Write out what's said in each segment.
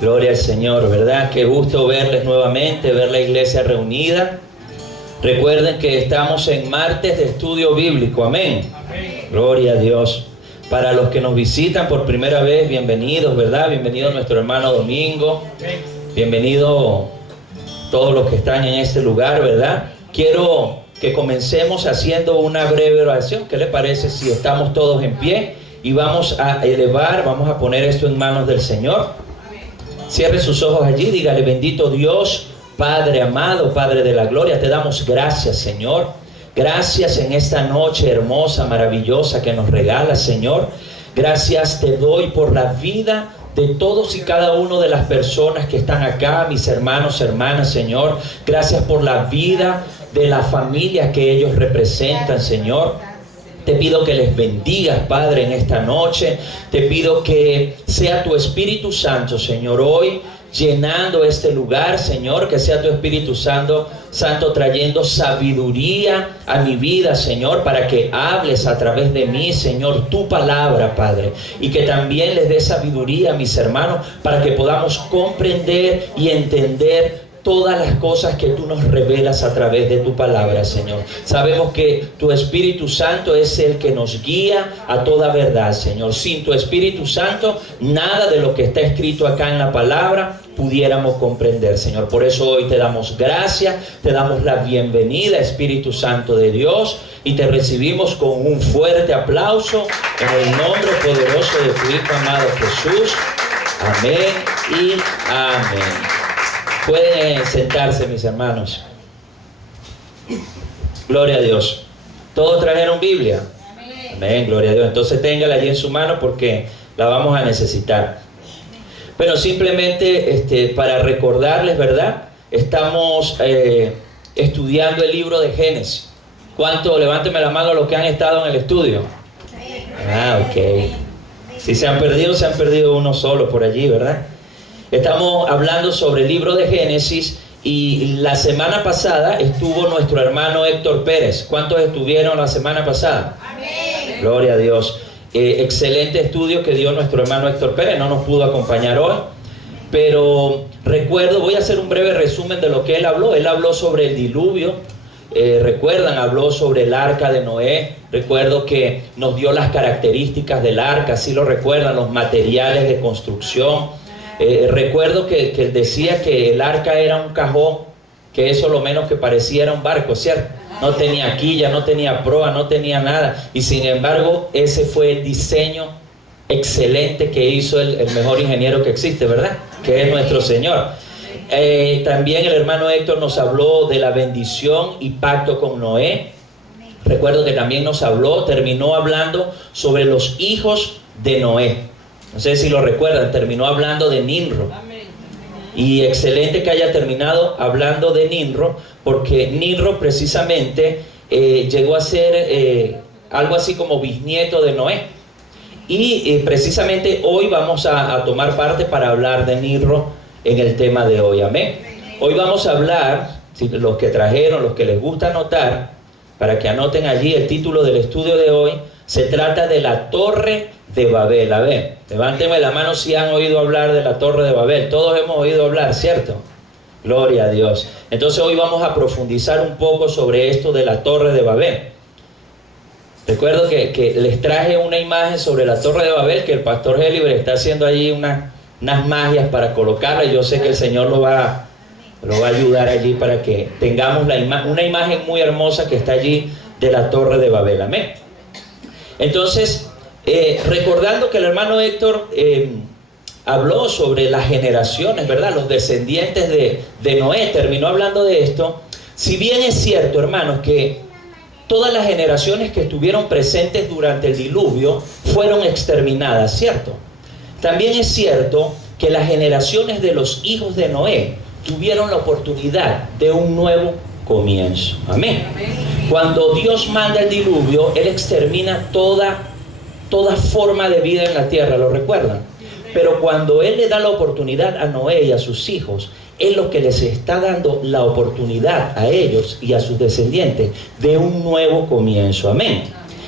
Gloria al Señor, ¿verdad? Qué gusto verles nuevamente, ver la iglesia reunida. Recuerden que estamos en martes de estudio bíblico, amén. Gloria a Dios. Para los que nos visitan por primera vez, bienvenidos, ¿verdad? Bienvenido nuestro hermano Domingo. Bienvenido todos los que están en este lugar, ¿verdad? Quiero que comencemos haciendo una breve oración. ¿Qué le parece si estamos todos en pie? Y vamos a elevar, vamos a poner esto en manos del Señor. Cierre sus ojos allí, dígale: bendito Dios, Padre amado, Padre de la gloria, te damos gracias, Señor. Gracias en esta noche hermosa, maravillosa que nos regalas, Señor. Gracias te doy por la vida de todos y cada uno de las personas que están acá, mis hermanos, hermanas, Señor. Gracias por la vida de la familia que ellos representan, Señor. Te pido que les bendigas, Padre, en esta noche. Te pido que sea tu Espíritu Santo, Señor, hoy llenando este lugar, Señor. Que sea tu Espíritu Santo trayendo sabiduría a mi vida, Señor, para que hables a través de mí, Señor, tu palabra, Padre. Y que también les dé sabiduría a mis hermanos para que podamos comprender y entender todas las cosas que tú nos revelas a través de tu palabra, Señor. Sabemos que tu Espíritu Santo es el que nos guía a toda verdad, Señor. Sin tu Espíritu Santo, nada de lo que está escrito acá en la palabra pudiéramos comprender, Señor. Por eso hoy te damos gracias, te damos la bienvenida, Espíritu Santo de Dios, y te recibimos con un fuerte aplauso en el nombre poderoso de tu Hijo amado Jesús. Amén y amén. Pueden sentarse, mis hermanos. Gloria a Dios. ¿Todos trajeron Biblia? Amén. Amén, gloria a Dios. Entonces téngala allí en su mano porque la vamos a necesitar. Bueno, simplemente para recordarles, ¿verdad? Estamos estudiando el libro de Génesis. ¿Cuánto? Levánteme la mano los que han estado en el estudio. Ah, ok. Si se han perdido uno solo por allí, ¿verdad? Estamos hablando sobre el libro de Génesis y la semana pasada estuvo nuestro hermano Héctor Pérez. ¿Cuántos estuvieron la semana pasada? Amén. Gloria a Dios. Excelente estudio que dio nuestro hermano Héctor Pérez. No nos pudo acompañar hoy, pero recuerdo, voy a hacer un breve resumen de lo que él habló. Él habló sobre el diluvio. Recuerdan, habló sobre el arca de Noé. Recuerdo que nos dio las características del arca, si lo recuerdan, los materiales de construcción. Recuerdo que él decía que el arca era un cajón, que eso lo menos que parecía era un barco, ¿cierto? No tenía quilla, no tenía proa, no tenía nada. Y sin embargo, ese fue el diseño excelente que hizo el mejor ingeniero que existe, ¿verdad? Que es nuestro Señor. También el hermano Héctor nos habló de la bendición y pacto con Noé. Recuerdo que también terminó hablando sobre los hijos de Noé. No sé si lo recuerdan, terminó hablando de Nimrod. Y excelente que haya terminado hablando de Nimrod, porque Nimrod precisamente llegó a ser algo así como bisnieto de Noé. Y precisamente hoy vamos a tomar parte para hablar de Nimrod en el tema de hoy. Amén. Hoy vamos a hablar, los que trajeron, los que les gusta anotar, para que anoten allí el título del estudio de hoy. Se trata de la Torre de Babel. A ver, levánteme la mano si han oído hablar de la Torre de Babel. Todos hemos oído hablar, ¿cierto? Gloria a Dios. Entonces hoy vamos a profundizar un poco sobre esto de la Torre de Babel. Recuerdo que les traje una imagen sobre la Torre de Babel, que el pastor Heliber está haciendo allí unas magias para colocarla. Y yo sé que el Señor lo va a ayudar allí para que tengamos una imagen muy hermosa que está allí de la Torre de Babel. Amén. Entonces, recordando que el hermano Héctor habló sobre las generaciones, ¿verdad? Los descendientes de Noé, terminó hablando de esto. Si bien es cierto, hermanos, que todas las generaciones que estuvieron presentes durante el diluvio fueron exterminadas, ¿cierto? También es cierto que las generaciones de los hijos de Noé tuvieron la oportunidad de un nuevo comienzo. Amén. Cuando Dios manda el diluvio, Él extermina toda forma de vida en la tierra, ¿lo recuerdan? Pero cuando Él le da la oportunidad a Noé y a sus hijos, Él lo que les está dando la oportunidad a ellos y a sus descendientes de un nuevo comienzo. Amén.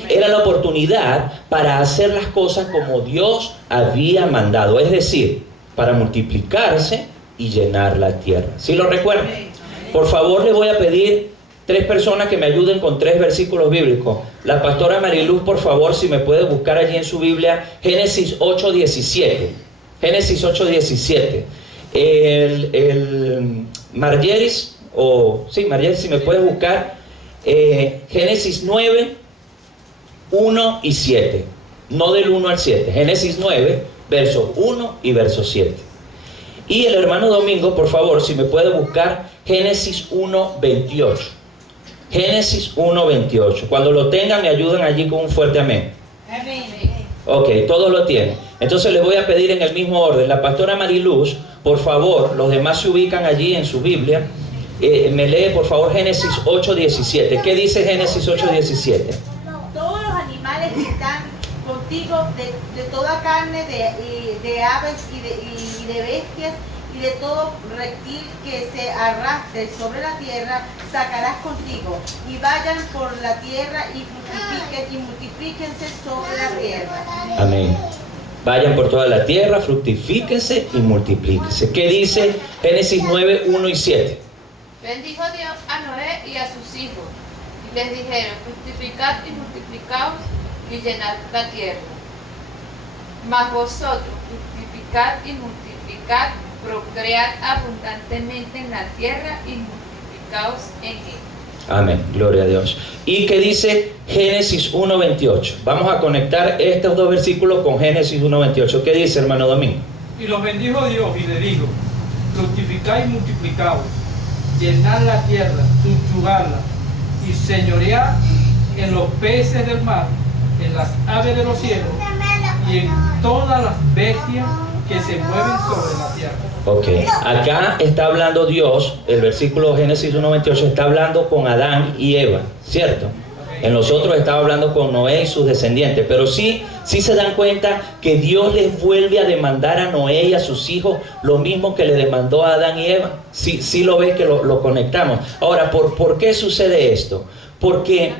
Era la oportunidad para hacer las cosas como Dios había mandado. Es decir, para multiplicarse y llenar la tierra. ¿Sí lo recuerdan? Por favor, les voy a pedir 3 personas que me ayuden con 3 versículos bíblicos. La pastora Mariluz, por favor, si me puede buscar allí en su Biblia, Génesis 8:17. Génesis 8:17. Margeris, Margeris, si me puede buscar, Génesis 9, 1 y 7. No del 1 al 7. Génesis 9, versos 1 y verso 7. Y el hermano Domingo, por favor, si me puede buscar Génesis 1:28. Génesis 1:28. Cuando lo tengan, me ayudan allí con un fuerte amén. Amén. Ok, todos lo tienen. Entonces les voy a pedir en el mismo orden. La pastora Mariluz, por favor, los demás se ubican allí en su Biblia. Me lee, por favor, Génesis 8:17. ¿Qué dice Génesis 8:17? Todos los animales que están contigo, de toda carne, de aves y de bestias, y de todo reptil que se arrastre sobre la tierra, sacarás contigo, y vayan por la tierra y fructifiquen y multiplíquense sobre la tierra. Amén. Vayan por toda la tierra, fructifíquense y multiplíquense. ¿Qué dice Génesis 9, 1 y 7? Bendijo Dios a Noé y a sus hijos, y les dijeron: fructificad y multiplicaos y llenad la tierra. Mas vosotros fructificad y multiplicad, procread abundantemente en la tierra y multiplicaos en ella. Amén, gloria a Dios. ¿Y qué dice Génesis 1:28? Vamos a conectar estos 2 versículos con Génesis 1:28. ¿Qué dice, hermano Domingo? Y los bendijo Dios y le dijo: fructificad y multiplicaos, llenad la tierra, subyugadla y señoread en los peces del mar, en las aves de los cielos y en todas las bestias que se mueven sobre la tierra. Ok, acá está hablando Dios, el versículo Génesis 1:28 está hablando con Adán y Eva, ¿cierto? En los otros estaba hablando con Noé y sus descendientes, pero sí se dan cuenta que Dios les vuelve a demandar a Noé y a sus hijos lo mismo que le demandó a Adán y Eva. Sí lo ves que lo conectamos. Ahora, ¿por qué sucede esto? Porque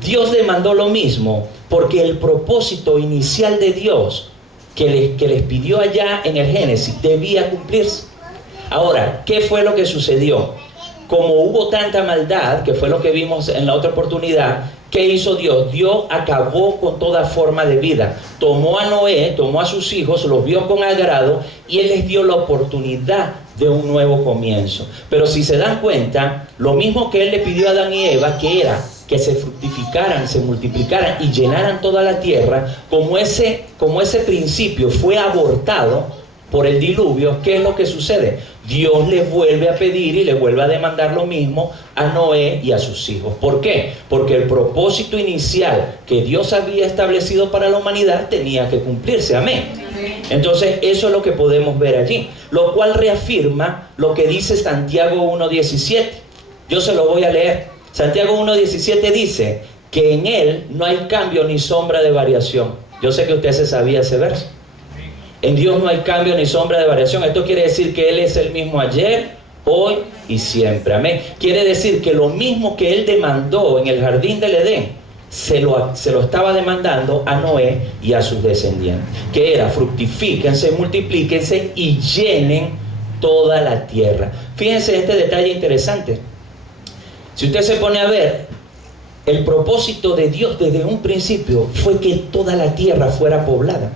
Dios demandó lo mismo, porque el propósito inicial de Dios que les pidió allá en el Génesis debía cumplirse. Ahora, ¿qué fue lo que sucedió? Como hubo tanta maldad, que fue lo que vimos en la otra oportunidad, ¿qué hizo Dios? Dios acabó con toda forma de vida. Tomó a Noé, tomó a sus hijos, los vio con agrado y Él les dio la oportunidad de un nuevo comienzo. Pero si se dan cuenta, lo mismo que Él le pidió a Adán y Eva, que era que se fructificaran, se multiplicaran y llenaran toda la tierra, como ese principio fue abortado por el diluvio, ¿qué es lo que sucede? Dios le vuelve a pedir y le vuelve a demandar lo mismo a Noé y a sus hijos. ¿Por qué? Porque el propósito inicial que Dios había establecido para la humanidad tenía que cumplirse. Amén. Entonces eso es lo que podemos ver allí, lo cual reafirma lo que dice Santiago 1:17. Yo se lo voy a leer. Santiago 1:17 dice que en Él no hay cambio ni sombra de variación. Yo sé que usted se sabía ese verso. En Dios no hay cambio ni sombra de variación. Esto quiere decir que Él es el mismo ayer, hoy y siempre. Amén. Quiere decir que lo mismo que Él demandó en el jardín del Edén, se lo estaba demandando a Noé y a sus descendientes. Que era: fructifíquense, multiplíquense y llenen toda la tierra. Fíjense este detalle interesante. Si usted se pone a ver, el propósito de Dios desde un principio fue que toda la tierra fuera poblada.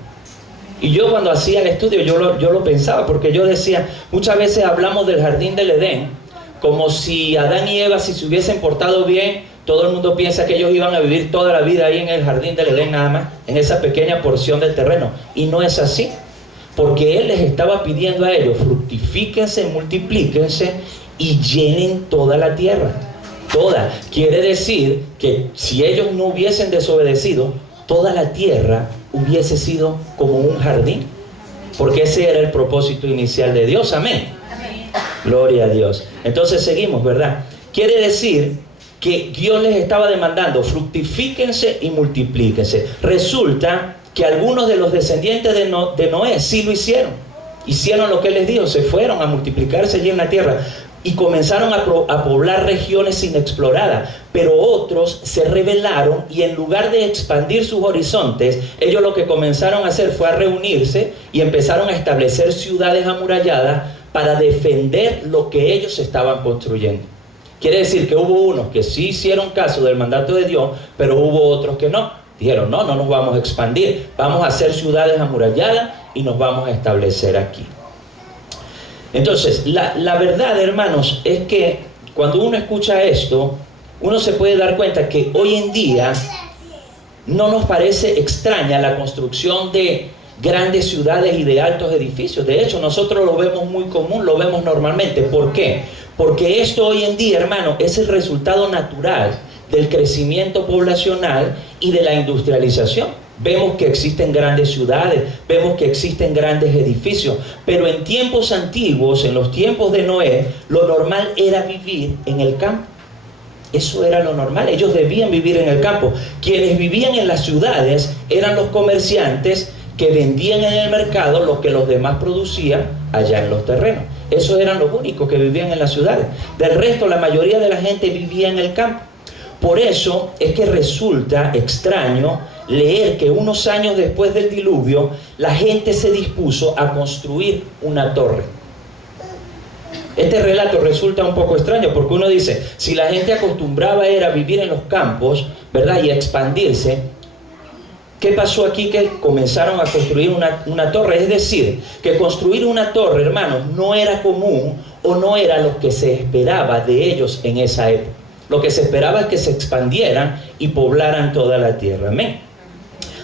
Y yo cuando hacía el estudio, yo lo pensaba, porque yo decía, muchas veces hablamos del jardín del Edén, como si Adán y Eva, si se hubiesen portado bien, todo el mundo piensa que ellos iban a vivir toda la vida ahí en el jardín del Edén nada más, en esa pequeña porción del terreno. Y no es así, porque Él les estaba pidiendo a ellos: fructifíquense, multiplíquense y llenen toda la tierra. Toda. Quiere decir que si ellos no hubiesen desobedecido, toda la tierra hubiese sido como un jardín, porque ese era el propósito inicial de Dios. Amén. Amén. Gloria a Dios. Entonces seguimos, ¿verdad? Quiere decir que Dios les estaba demandando: fructifíquense y multiplíquense. Resulta que algunos de los descendientes de Noé sí lo hicieron. Hicieron lo que Él les dijo, se fueron a multiplicarse allí en la tierra. y comenzaron a poblar regiones inexploradas, pero otros se rebelaron y en lugar de expandir sus horizontes, ellos lo que comenzaron a hacer fue a reunirse y empezaron a establecer ciudades amuralladas para defender lo que ellos estaban construyendo. Quiere decir que hubo unos que sí hicieron caso del mandato de Dios, pero hubo otros que no. Dijeron, no nos vamos a expandir, vamos a hacer ciudades amuralladas y nos vamos a establecer aquí. Entonces, la verdad, hermanos, es que cuando uno escucha esto, uno se puede dar cuenta que hoy en día no nos parece extraña la construcción de grandes ciudades y de altos edificios. De hecho, nosotros lo vemos muy común, lo vemos normalmente. ¿Por qué? Porque esto hoy en día, hermano, es el resultado natural del crecimiento poblacional y de la industrialización. Vemos que existen grandes ciudades, vemos que existen grandes edificios, pero en tiempos antiguos, en los tiempos de Noé, lo normal era vivir en el campo. Eso era lo normal, ellos debían vivir en el campo. Quienes vivían en las ciudades eran los comerciantes que vendían en el mercado lo que los demás producían allá en los terrenos. Esos eran los únicos que vivían en las ciudades. Del resto, la mayoría de la gente vivía en el campo. Por eso es que resulta extraño leer que unos años después del diluvio, la gente se dispuso a construir una torre. Este relato resulta un poco extraño porque uno dice, si la gente acostumbraba era a vivir en los campos, ¿verdad? Y a expandirse, ¿qué pasó aquí? Que comenzaron a construir una torre. Es decir, que construir una torre, hermanos, no era común o no era lo que se esperaba de ellos en esa época. Lo que se esperaba es que se expandieran y poblaran toda la tierra. Amén.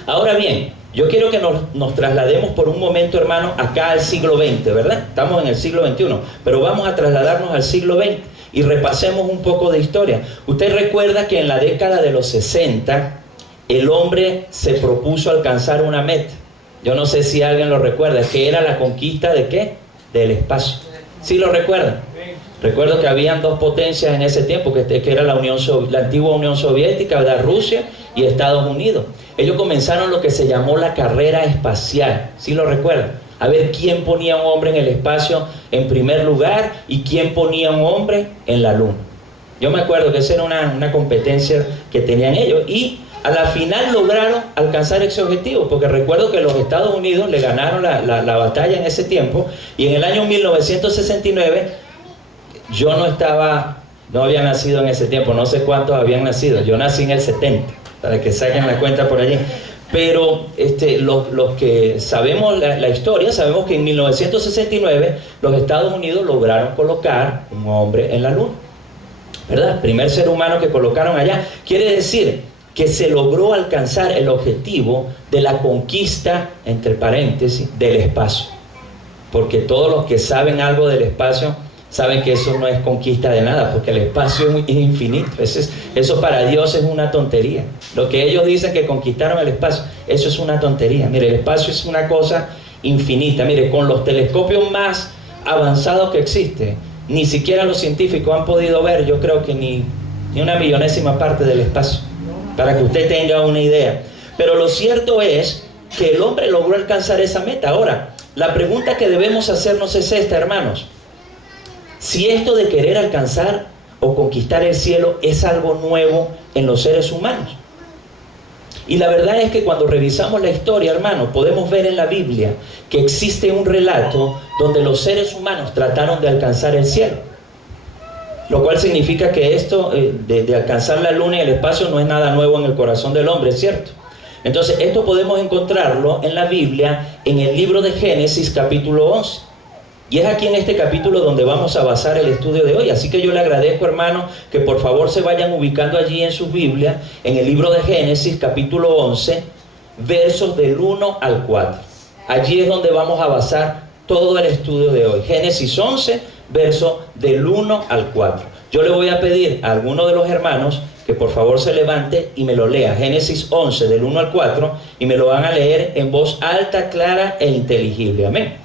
Ahora bien, yo quiero que nos traslademos por un momento, hermano, acá al siglo XX, ¿verdad? Estamos en el siglo XXI, pero vamos a trasladarnos al siglo XX y repasemos un poco de historia. Usted recuerda que en la década de los 60, el hombre se propuso alcanzar una meta. Yo no sé si alguien lo recuerda, que era la conquista ¿de qué? Del espacio. ¿Sí lo recuerdan? Recuerdo que habían dos potencias en ese tiempo, que era la antigua Unión Soviética, ¿verdad? Rusia y Estados Unidos. Ellos comenzaron lo que se llamó la carrera espacial. ¿Sí lo recuerdan? A ver quién ponía a un hombre en el espacio en primer lugar y quién ponía a un hombre en la luna. Yo me acuerdo que esa era una competencia que tenían ellos y a la final lograron alcanzar ese objetivo, porque recuerdo que los Estados Unidos le ganaron la batalla en ese tiempo y en el año 1969 yo no había nacido en ese tiempo, no sé cuántos habían nacido, yo nací en el 70, para que saquen la cuenta por allí. Pero los que sabemos la historia, sabemos que en 1969 los Estados Unidos lograron colocar un hombre en la luna, ¿verdad? Primer ser humano que colocaron allá. Quiere decir que se logró alcanzar el objetivo de la conquista, entre paréntesis, del espacio. Porque todos los que saben algo del espacio saben que eso no es conquista de nada, porque el espacio es infinito. Eso para Dios es una tontería. Lo que ellos dicen que conquistaron el espacio, eso es una tontería. Mire, el espacio es una cosa infinita. Mire, con los telescopios más avanzados que existen, ni siquiera los científicos han podido ver, yo creo que ni una millonésima parte del espacio, para que usted tenga una idea. Pero lo cierto es que el hombre logró alcanzar esa meta. Ahora, la pregunta que debemos hacernos es esta, hermanos. Si esto de querer alcanzar o conquistar el cielo es algo nuevo en los seres humanos. Y la verdad es que cuando revisamos la historia, hermano, podemos ver en la Biblia que existe un relato donde los seres humanos trataron de alcanzar el cielo. Lo cual significa que esto de alcanzar la luna y el espacio no es nada nuevo en el corazón del hombre, ¿es cierto? Entonces esto podemos encontrarlo en la Biblia, en el libro de Génesis capítulo 11. Y es aquí en este capítulo donde vamos a basar el estudio de hoy. Así que yo le agradezco, hermano, que por favor se vayan ubicando allí en sus Biblias, en el libro de Génesis, capítulo 11, versos del 1 al 4. Allí es donde vamos a basar todo el estudio de hoy. Génesis 11, versos del 1 al 4. Yo le voy a pedir a alguno de los hermanos que por favor se levante y me lo lea. Génesis 11, del 1 al 4, y me lo van a leer en voz alta, clara e inteligible. Amén.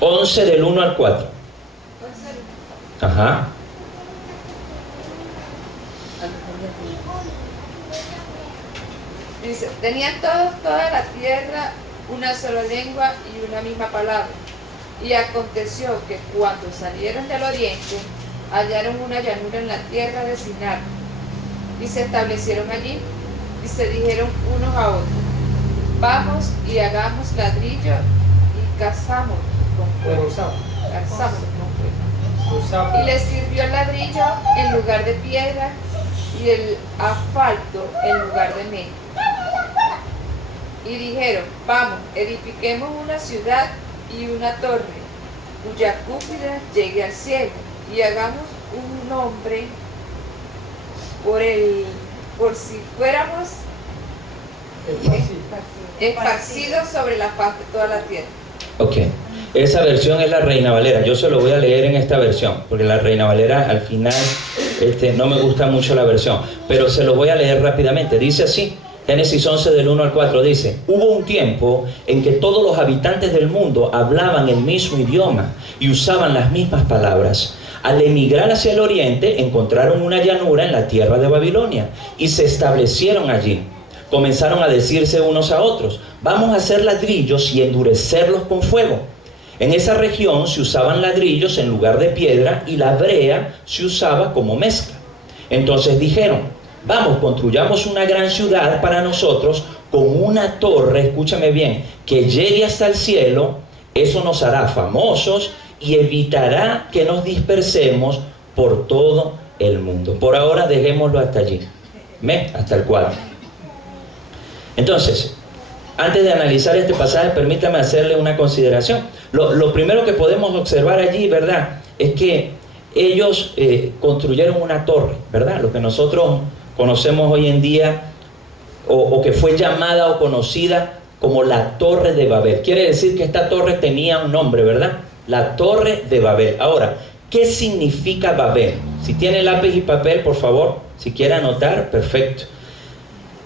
11 del 1 al 4. Ajá. Dice, tenían toda la tierra una sola lengua y una misma palabra. Y aconteció que cuando salieron del oriente, hallaron una llanura en la tierra de Sinar, y se establecieron allí, y se dijeron unos a otros: vamos y hagamos ladrillo y cazámoslo con fuego. Y les sirvió el ladrillo en lugar de piedra y el asfalto en lugar de medio. Y dijeron: vamos, edifiquemos una ciudad y una torre, cuya cúpula llegue al cielo, y hagamos un nombre por si fuéramos esparcidos sobre la faz de toda la tierra. Ok, esa versión es la Reina Valera. Yo se lo voy a leer en esta versión, porque la Reina Valera al final no me gusta mucho la versión, pero se lo voy a leer rápidamente. Dice así, Génesis 11 del 1 al 4 dice: hubo un tiempo en que todos los habitantes del mundo hablaban el mismo idioma y usaban las mismas palabras. Al emigrar hacia el oriente, encontraron una llanura en la tierra de Babilonia y se establecieron allí. Comenzaron a decirse unos a otros: vamos a hacer ladrillos y endurecerlos con fuego. En esa región se usaban ladrillos en lugar de piedra y la brea se usaba como mezcla. Entonces dijeron: vamos, construyamos una gran ciudad para nosotros con una torre, escúchame bien, que llegue hasta el cielo. Eso nos hará famosos y evitará que nos dispersemos por todo el mundo. Por ahora dejémoslo hasta allí. Hasta el 4. Entonces, antes de analizar este pasaje, permítame hacerle una consideración. Lo primero que podemos observar allí, ¿verdad?, es que ellos construyeron una torre, ¿verdad? Lo que nosotros conocemos hoy en día, o que fue llamada o conocida como la Torre de Babel. Quiere decir que esta torre tenía un nombre, ¿verdad? La Torre de Babel. Ahora, ¿qué significa Babel? Si tiene lápiz y papel, por favor, si quiere anotar, perfecto.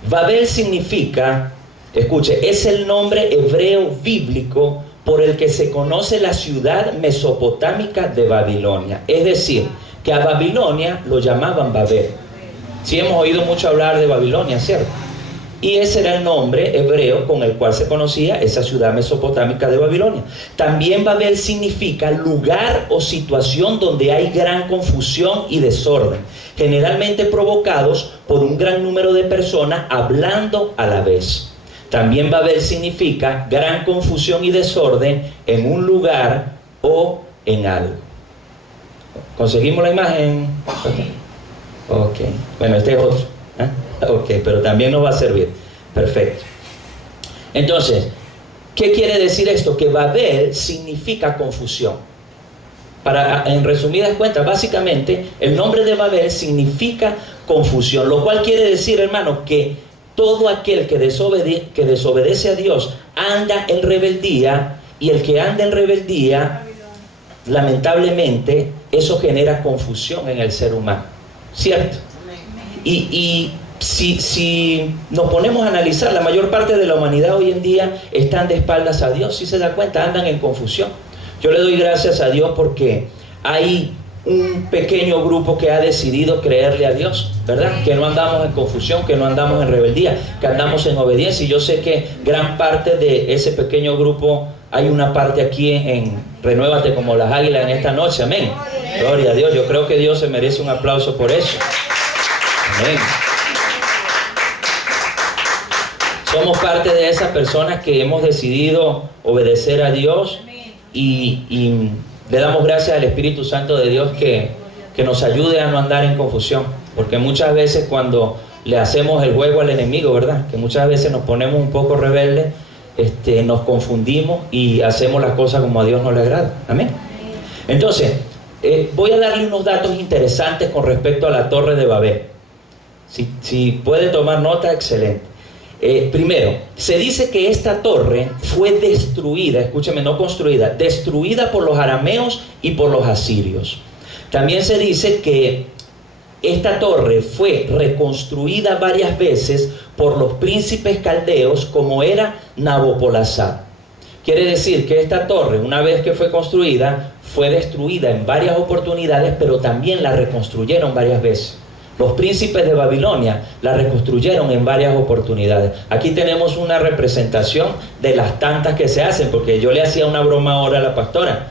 Babel significa, escuche, es el nombre hebreo bíblico por el que se conoce la ciudad mesopotámica de Babilonia. Es decir, que a Babilonia lo llamaban Babel. Sí hemos oído mucho hablar de Babilonia, ¿cierto? Y ese era el nombre hebreo con el cual se conocía esa ciudad mesopotámica de Babilonia. También Babel significa lugar o situación donde hay gran confusión y desorden, generalmente provocados por un gran número de personas hablando a la vez. También Babel significa gran confusión y desorden en un lugar o en algo. ¿Conseguimos la imagen? Ok, bueno, este es otro. Ok, pero también nos va a servir. Perfecto. Entonces, ¿qué quiere decir esto? Que Babel significa confusión. En resumidas cuentas, básicamente, el nombre de Babel significa confusión, lo cual quiere decir, hermano, que todo aquel que desobedece a Dios anda en rebeldía, y el que anda en rebeldía, lamentablemente, eso genera confusión en el ser humano. ¿Cierto? Y si nos ponemos a analizar, la mayor parte de la humanidad hoy en día están de espaldas a Dios. Si se da cuenta, andan en confusión. Yo le doy gracias a Dios porque hay un pequeño grupo que ha decidido creerle a Dios, ¿verdad? Que no andamos en confusión, que no andamos en rebeldía, que andamos en obediencia. Y yo sé que gran parte de ese pequeño grupo, hay una parte aquí en Renuévate como las águilas en esta noche. Amén. Gloria a Dios. Yo creo que Dios se merece un aplauso por eso. Amén. Somos parte de esas personas que hemos decidido obedecer a Dios y le damos gracias al Espíritu Santo de Dios que nos ayude a no andar en confusión. Porque muchas veces cuando le hacemos el juego al enemigo, ¿verdad?, que muchas veces nos ponemos un poco rebeldes, nos confundimos y hacemos las cosas como a Dios no le agrada. Amén. Entonces, voy a darle unos datos interesantes con respecto a la Torre de Babel. Si puede tomar nota, excelente. Primero, se dice que esta torre fue destruida, escúcheme, no construida, destruida por los arameos y por los asirios. También se dice que esta torre fue reconstruida varias veces por los príncipes caldeos, como era Nabopolassar. Quiere decir que esta torre, una vez que fue construida, fue destruida en varias oportunidades, pero también la reconstruyeron varias veces. Los príncipes de Babilonia la reconstruyeron en varias oportunidades. Aquí tenemos una representación de las tantas que se hacen, porque yo le hacía una broma ahora a la pastora,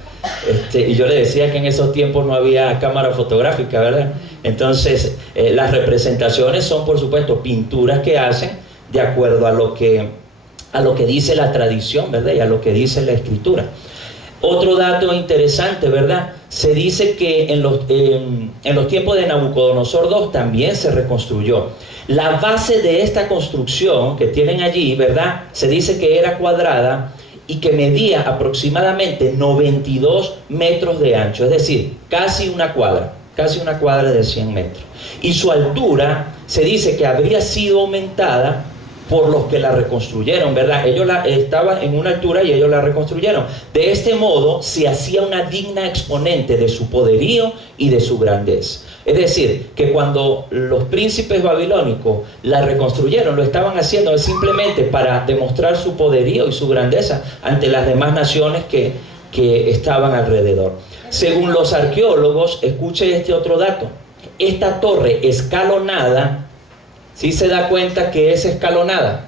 y yo le decía que en esos tiempos no había cámara fotográfica, ¿verdad? Entonces, las representaciones son, por supuesto, pinturas que hacen de acuerdo a lo que dice la tradición, ¿verdad? Y a lo que dice la escritura. Otro dato interesante, ¿verdad? Se dice que en los tiempos de Nabucodonosor II también se reconstruyó. La base de esta construcción que tienen allí, ¿verdad? Se dice que era cuadrada y que medía aproximadamente 92 metros de ancho, es decir, casi una cuadra de 100 metros. Y su altura se dice que habría sido aumentada por los que la reconstruyeron, ¿verdad? Ellos estaban en una altura y ellos la reconstruyeron. De este modo se hacía una digna exponente de su poderío y de su grandeza. Es decir, que cuando los príncipes babilónicos la reconstruyeron, lo estaban haciendo simplemente para demostrar su poderío y su grandeza ante las demás naciones que estaban alrededor. Según los arqueólogos, escuche este otro dato, esta torre escalonada, ¿sí se da cuenta que es escalonada?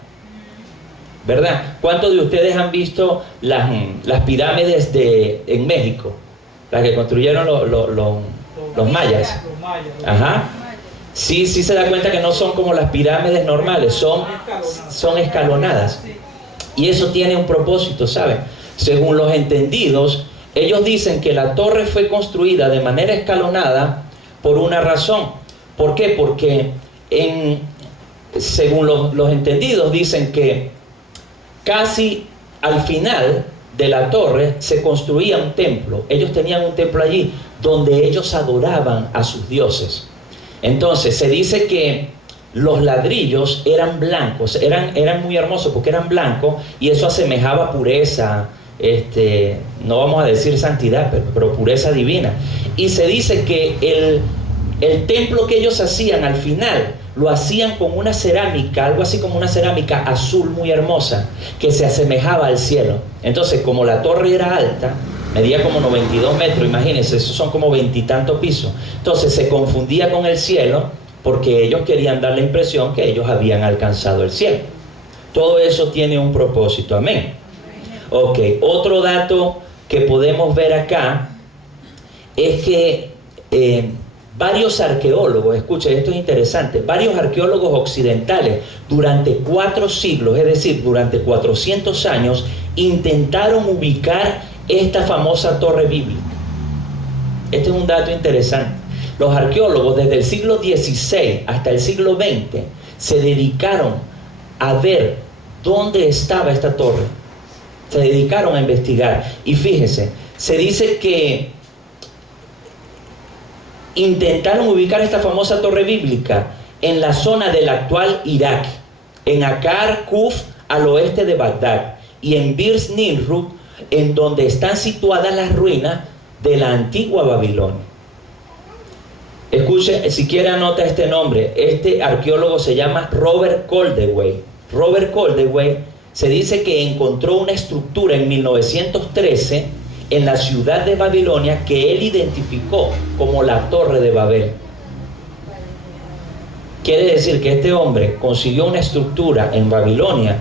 ¿Verdad? ¿Cuántos de ustedes han visto las pirámides en México? Las que construyeron los mayas. Ajá. Sí se da cuenta que no son como las pirámides normales, son escalonadas. Y eso tiene un propósito, ¿saben? Según los entendidos, ellos dicen que la torre fue construida de manera escalonada por una razón. ¿Por qué? Porque según los entendidos dicen que casi al final de la torre se construía un templo. Ellos tenían un templo allí donde ellos adoraban a sus dioses. Entonces se dice que los ladrillos eran blancos, eran muy hermosos porque eran blancos y eso asemejaba pureza, no vamos a decir santidad, pero pureza divina. Y se dice que el templo que ellos hacían al final lo hacían con una cerámica, algo así como una cerámica azul muy hermosa, que se asemejaba al cielo. Entonces, como la torre era alta, medía como 92 metros, imagínense, esos son como 20 y tantos pisos. Entonces se confundía con el cielo porque ellos querían dar la impresión que ellos habían alcanzado el cielo. Todo eso tiene un propósito, amén. Ok, otro dato que podemos ver acá es que varios arqueólogos, escuchen, esto es interesante, varios arqueólogos occidentales durante 4 siglos, es decir, durante 400 años, intentaron ubicar esta famosa torre bíblica. Este es un dato interesante. Los arqueólogos desde el siglo XVI hasta el siglo XX se dedicaron a ver dónde estaba esta torre. Se dedicaron a investigar. Y fíjese, se dice que intentaron ubicar esta famosa torre bíblica en la zona del actual Irak, en Akkar Kuf al oeste de Bagdad y en Birs Nimrud, en donde están situadas las ruinas de la antigua Babilonia. Escuche, si quiere anota este nombre. Este arqueólogo se llama Robert Koldewey. Robert Koldewey se dice que encontró una estructura en 1913 en la ciudad de Babilonia que él identificó como la Torre de Babel. Quiere decir que este hombre consiguió una estructura en Babilonia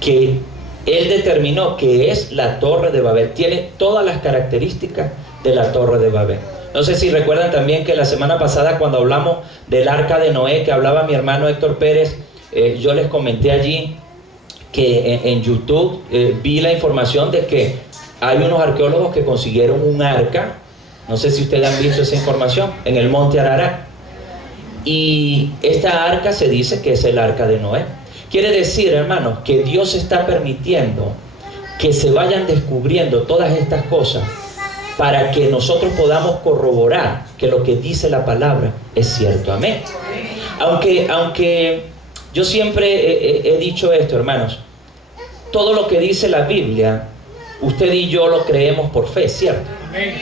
que él determinó que es la Torre de Babel. Tiene todas las características de la Torre de Babel. No sé si recuerdan también que la semana pasada cuando hablamos del Arca de Noé, que hablaba mi hermano Héctor Pérez, yo les comenté allí que en YouTube vi la información de que hay unos arqueólogos que consiguieron un arca, no sé si ustedes han visto esa información, en el monte Ararat. Y esta arca se dice que es el Arca de Noé. Quiere decir, hermanos, que Dios está permitiendo que se vayan descubriendo todas estas cosas para que nosotros podamos corroborar que lo que dice la palabra es cierto. Amén. Aunque yo siempre he dicho esto, hermanos, todo lo que dice la Biblia, usted y yo lo creemos por fe, ¿cierto? Amén.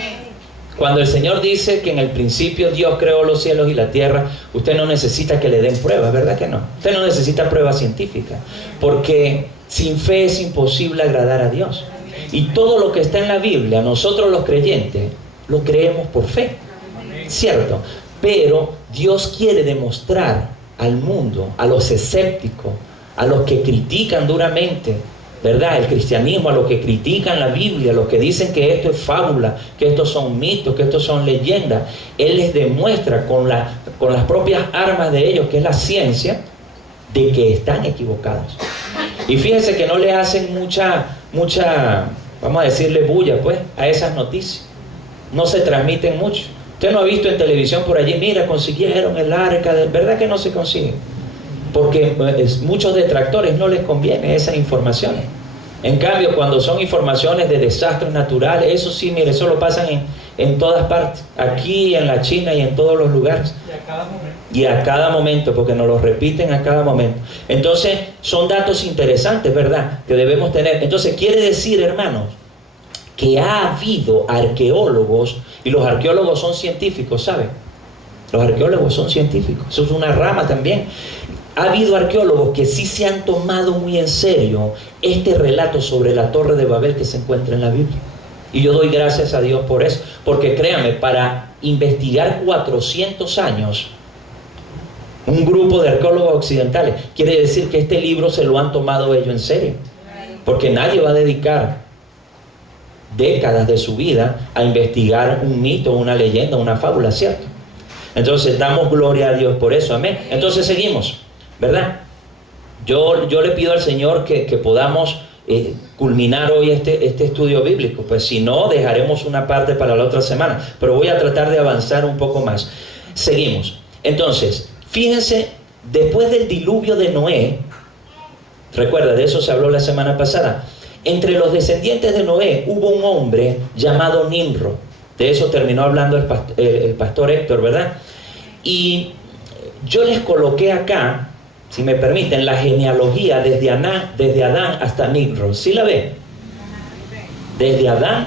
Cuando el Señor dice que en el principio Dios creó los cielos y la tierra, usted no necesita que le den pruebas, ¿verdad que no? Usted no necesita pruebas científicas, porque sin fe es imposible agradar a Dios. Y todo lo que está en la Biblia, nosotros los creyentes, lo creemos por fe, ¿cierto? Pero Dios quiere demostrar al mundo, a los escépticos, a los que critican duramente, ¿verdad?, el cristianismo, a los que critican la Biblia, a los que dicen que esto es fábula, que estos son mitos, que estos son leyendas. Él les demuestra con las propias armas de ellos, que es la ciencia, de que están equivocados. Y fíjense que no le hacen mucha, vamos a decirle, bulla pues a esas noticias. No se transmiten mucho. Usted no ha visto en televisión por allí, mira, consiguieron el arca, ¿verdad que no se consigue? Porque muchos detractores no les conviene esas informaciones. En cambio, cuando son informaciones de desastres naturales, eso sí, mire, eso lo pasan en todas partes, aquí, en la China y en todos los lugares. Y a cada momento, porque nos lo repiten a cada momento. Entonces, son datos interesantes, ¿verdad?, que debemos tener. Entonces, quiere decir, hermanos, que ha habido arqueólogos, y los arqueólogos son científicos, ¿saben? Los arqueólogos son científicos, eso es una rama también. Ha habido arqueólogos que sí se han tomado muy en serio este relato sobre la Torre de Babel que se encuentra en la Biblia. Y yo doy gracias a Dios por eso, porque créanme, para investigar 400 años, un grupo de arqueólogos occidentales, quiere decir que este libro se lo han tomado ellos en serio, porque nadie va a dedicar décadas de su vida a investigar un mito, una leyenda, una fábula, ¿cierto? Entonces damos gloria a Dios por eso, amén. Entonces seguimos, ¿verdad? Yo le pido al Señor que podamos culminar hoy este estudio bíblico. Pues si no, dejaremos una parte para la otra semana, pero voy a tratar de avanzar un poco más. Seguimos. Entonces, fíjense, después del diluvio de Noé, recuerda, de eso se habló la semana pasada, entre los descendientes de Noé hubo un hombre llamado Nimrod. De eso terminó hablando el pastor Héctor, ¿verdad? Y yo les coloqué acá, si me permiten, la genealogía desde Adán hasta Nimrod. ¿Sí la ven? Desde Adán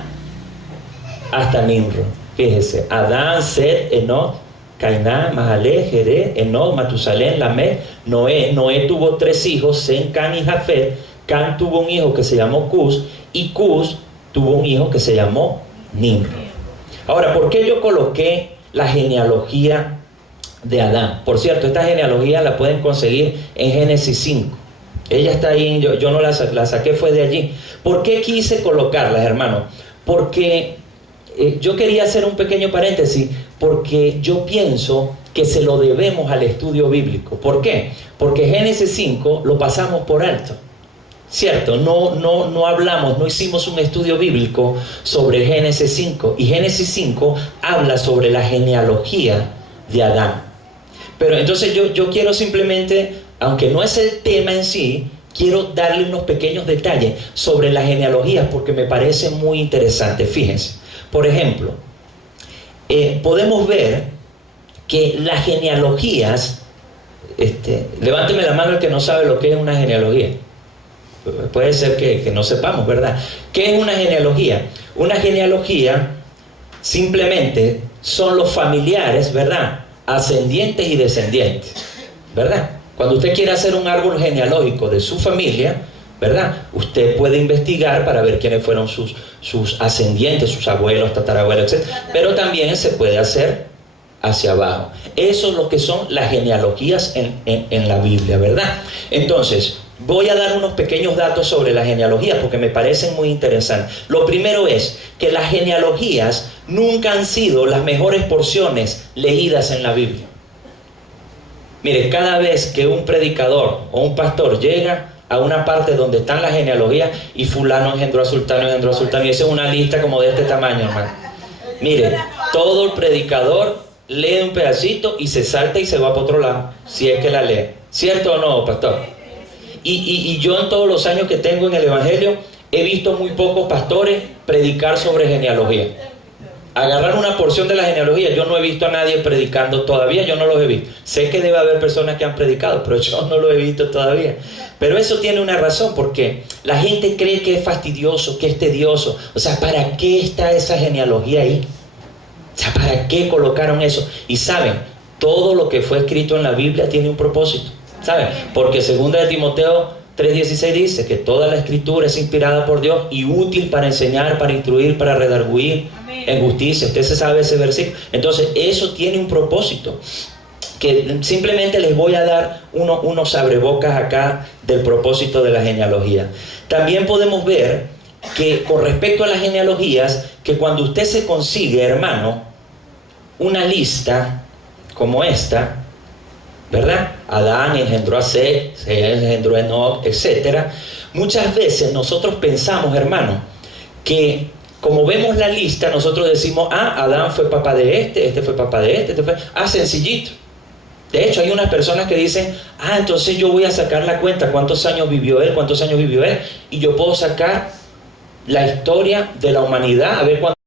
hasta Nimrod. Fíjese, Adán, Set, Enoch, Cainán, Mahalalel, Jared, Enoch, Matusalén, Lamec, Noé. Noé tuvo 3 hijos, Sem, Can y Jafet. Can tuvo un hijo que se llamó Cus, y Cus tuvo un hijo que se llamó Nimrod. Ahora, ¿por qué yo coloqué la genealogía de Adán? Por cierto, esta genealogía la pueden conseguir en Génesis 5. Ella está ahí, yo no la saqué, fue de allí. ¿Por qué quise colocarla, hermano? Porque yo quería hacer un pequeño paréntesis, porque yo pienso que se lo debemos al estudio bíblico. ¿Por qué? Porque Génesis 5 lo pasamos por alto. Cierto, no hablamos, no hicimos un estudio bíblico sobre Génesis 5. Y Génesis 5 habla sobre la genealogía de Adán. Pero entonces yo quiero simplemente, aunque no es el tema en sí, quiero darle unos pequeños detalles sobre las genealogías porque me parece muy interesante. Fíjense, por ejemplo, podemos ver que las genealogías, levánteme la mano el que no sabe lo que es una genealogía. Puede ser que no sepamos, ¿verdad? ¿Qué es una genealogía? Una genealogía simplemente son los familiares, ¿verdad?, ascendientes y descendientes, ¿verdad? Cuando usted quiere hacer un árbol genealógico de su familia, ¿verdad?, usted puede investigar para ver quiénes fueron sus ascendientes, sus abuelos, tatarabuelos, etc. Pero también se puede hacer hacia abajo. Eso es lo que son las genealogías en la Biblia, ¿verdad? Entonces, voy a dar unos pequeños datos sobre la genealogía porque me parecen muy interesantes. Lo primero es que las genealogías nunca han sido las mejores porciones leídas en la Biblia. Mire, cada vez que un predicador o un pastor llega a una parte donde están las genealogías y fulano engendró a sultano, y esa es una lista como de este tamaño, hermano. Mire, todo el predicador lee un pedacito y se salta y se va para otro lado, si es que la lee. ¿Cierto o no, pastor? Y yo en todos los años que tengo en el Evangelio he visto muy pocos pastores predicar sobre genealogía. Agarrar una porción de la genealogía, yo no he visto a nadie predicando todavía, yo no los he visto. Sé que debe haber personas que han predicado, pero yo no lo he visto todavía. Pero eso tiene una razón, porque la gente cree que es fastidioso, que es tedioso. O sea, ¿para qué está esa genealogía ahí? O sea, ¿para qué colocaron eso? Y saben, todo lo que fue escrito en la Biblia tiene un propósito. ¿Saben? Porque 2 de Timoteo 3:16 dice que toda la escritura es inspirada por Dios y útil para enseñar, para instruir, para redarguir en justicia. Usted se sabe ese versículo. Entonces eso tiene un propósito, que simplemente les voy a dar unos abrebocas acá del propósito de la genealogía. También podemos ver que con respecto a las genealogías, que cuando usted se consigue, hermano, una lista como esta, ¿verdad? Adán engendró a Set, Set engendró a Enoc, etc. Muchas veces nosotros pensamos, hermano, que como vemos la lista, nosotros decimos, Adán fue papá de este fue papá de este fue... sencillito. De hecho, hay unas personas que dicen, entonces yo voy a sacar la cuenta, cuántos años vivió él, y yo puedo sacar la historia de la humanidad, a ver cuánto